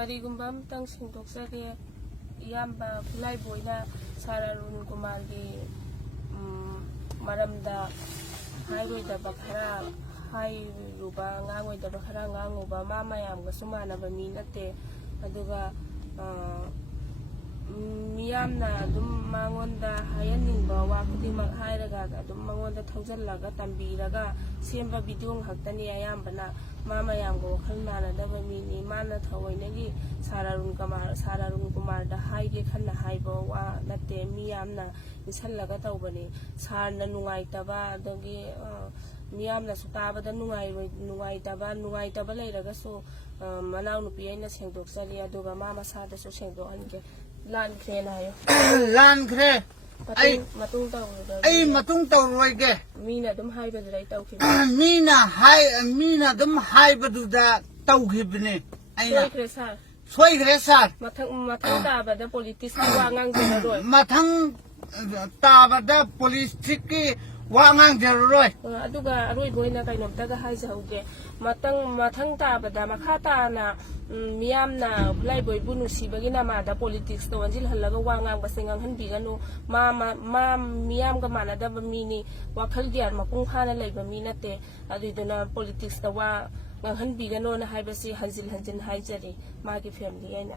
ꯀꯔꯤꯒꯨꯝꯕ ꯑꯃꯇꯪ ꯁꯦꯡꯗꯣꯛꯆꯒꯦ ꯏꯌꯥꯝꯕ ꯈꯨꯂꯥꯏꯕꯣꯏꯅ ꯁꯥꯔ ꯑꯔꯨꯟ ꯀꯨꯃꯥꯔꯒꯤ ꯃꯔꯝꯗ ꯍꯥꯏꯔꯣꯏꯗꯕ ꯈꯔ ꯍꯥꯏꯔꯨꯕ ꯉꯥꯡꯉꯣꯏꯗꯕ ꯈꯔ ꯉꯥꯡꯉꯨꯕ ꯃꯥ ꯃꯌꯥꯝꯒꯁꯨ ꯃꯥꯟꯅꯕ ꯃꯤ ꯅꯠꯇꯦ ꯑꯗꯨꯒ ꯃꯤꯌꯥꯝꯅ ꯑꯗꯨꯝ ꯃꯉꯣꯟꯗ ꯍꯥꯏꯍꯟꯅꯤꯡꯕ ꯋꯥ ꯈꯨꯗꯤꯡꯃꯛ ꯍꯥꯏꯔꯒ ꯑꯗꯨꯝ ꯃꯉꯣꯟꯗ ꯊꯧꯖꯜꯂꯒ ꯇꯝꯕꯤꯔꯒ ꯁꯦꯝꯕ ꯚꯤꯗꯤꯑꯣ ꯉꯥꯛꯇꯅꯤ ꯑꯌꯥꯝꯕꯅ ꯃꯥ ꯃꯌꯥꯝꯒ ꯋꯥꯈꯜ ꯃꯥꯟꯅꯗꯕ ꯃꯤꯅꯤ ꯃꯥꯅ ꯊꯑꯣꯏꯅꯒꯤ ꯁꯥꯔ ꯑꯔꯨꯟ ꯀꯨꯃꯥꯔꯗ ꯍꯥꯏꯒꯦ ꯈꯟꯅ ꯍꯥꯏꯕ ꯋꯥ ꯅꯠꯇꯦ ꯃꯤ ꯌꯥꯝꯅ ꯏꯟꯁꯜꯂꯒ ꯇꯧꯕꯅꯤ ꯁꯥꯔꯅ ꯅꯨꯡꯉꯥꯏꯇꯕ ꯑꯗꯒꯤ ꯃꯤꯌꯥꯝꯅꯁꯨ ꯇꯥꯕꯗ ꯅꯨꯡꯉꯥꯏꯇꯕ ꯂꯩꯔꯒꯁꯨ ꯃꯅꯥꯎꯅꯨꯄꯤ ꯑꯩꯅ ꯁꯦꯡꯗꯣꯛꯆꯔꯤ ꯑꯗꯨꯒ ꯃꯥ ꯃꯁꯥꯗꯁꯨ ꯁꯦꯡꯗꯣꯛꯍꯟꯒꯦ ꯂꯥꯟꯈ꯭ꯔꯦꯅ ꯍꯥꯏꯌꯣ ꯂꯥꯟꯈ꯭ꯔꯦ ꯑꯩ ꯃꯇꯨꯡ ꯇꯧꯔꯣꯏꯒꯦ ꯃꯤꯅ ꯑꯗꯨꯝ ꯍꯥꯏꯕꯗꯨꯗ ꯑꯩ ꯇꯧꯈꯤꯕ ꯃꯤꯅ ꯑꯗꯨꯝ ꯍꯥꯏꯕꯗꯨꯗ ꯇꯧꯈꯤꯕꯅꯦ ꯑꯩꯅ ꯁꯣꯏꯈ꯭ꯔꯦ ꯁꯥꯔ ꯁꯣꯏꯈ꯭ꯔꯦ ꯁꯥꯔ ꯃꯊꯪ ꯇꯥꯕꯗ ꯄꯣꯂꯤꯇꯤꯛꯁꯀꯤ ꯋꯥ ꯉꯥꯡꯖꯔꯔꯣꯏ ꯃꯊꯪ ꯇꯥꯕꯗ ꯄꯣꯂꯤꯇꯤꯛꯁꯀꯤ ꯋꯥ ꯉꯥꯡꯖꯔꯔꯣꯏ ꯑꯗꯨꯒ ꯑꯔꯣꯏꯕ ꯑꯣꯏꯅ ꯀꯩꯅꯣꯝꯇꯒ ꯍꯥꯏꯖꯍꯧꯒꯦ ꯃꯊꯪ ꯇꯥꯕꯗ ꯃꯈꯥ ꯇꯥꯅ ꯃꯤꯌꯥꯝꯅ ꯈꯨꯂꯥꯏꯕꯣꯏꯕꯨ ꯅꯨꯡꯁꯤꯕꯒꯤ ꯅꯃꯥꯗ ꯄꯣꯂꯤꯇꯤꯛꯁꯇ ꯑꯣꯟꯁꯤꯜꯍꯜꯂꯒ ꯋꯥ ꯉꯥꯡꯕꯁꯦ ꯉꯥꯡꯍꯟꯕꯤꯒꯅꯨ ꯃꯥ ꯃꯤꯌꯥꯝꯒ ꯃꯥꯟꯅꯗꯕ ꯃꯤꯅꯤ ꯋꯥꯈꯜ ꯒ꯭ꯌꯥꯟ ꯃꯄꯨꯡ ꯐꯥꯅ ꯂꯩꯕ ꯃꯤ ꯅꯠꯇꯦ ꯑꯗꯨꯏꯗꯨꯅ ꯄꯣꯂꯤꯇꯤꯛꯁꯇ ꯋꯥ ꯉꯥꯡꯍꯟꯕꯤꯒꯅꯣꯅ ꯍꯥꯏꯕꯁꯤ ꯍꯟꯖꯤꯟ ꯍꯟꯖꯤꯟ ꯍꯥꯏꯖꯔꯤ ꯃꯥꯒꯤ ꯐꯦꯃꯤꯂꯤ ꯑꯩꯅ